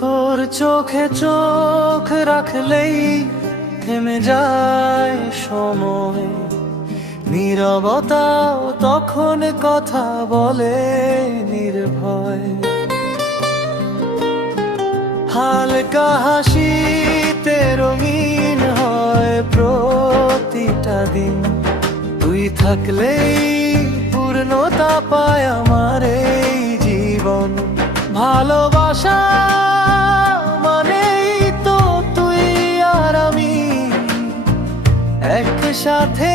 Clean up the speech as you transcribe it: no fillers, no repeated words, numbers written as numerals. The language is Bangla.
তোর চোখে চোখ রাখলেই থেমে যায় সময়, নীরবতাও তখন কথা বলে নির্ভয়। হালকা হাসিতে রঙিন হয় প্রতিটা দিন, তুই থাকলেই পূর্ণতা পায় আমার এই জীবন। ভালোবাসা মানেই তো তুই আর আমি একসাথে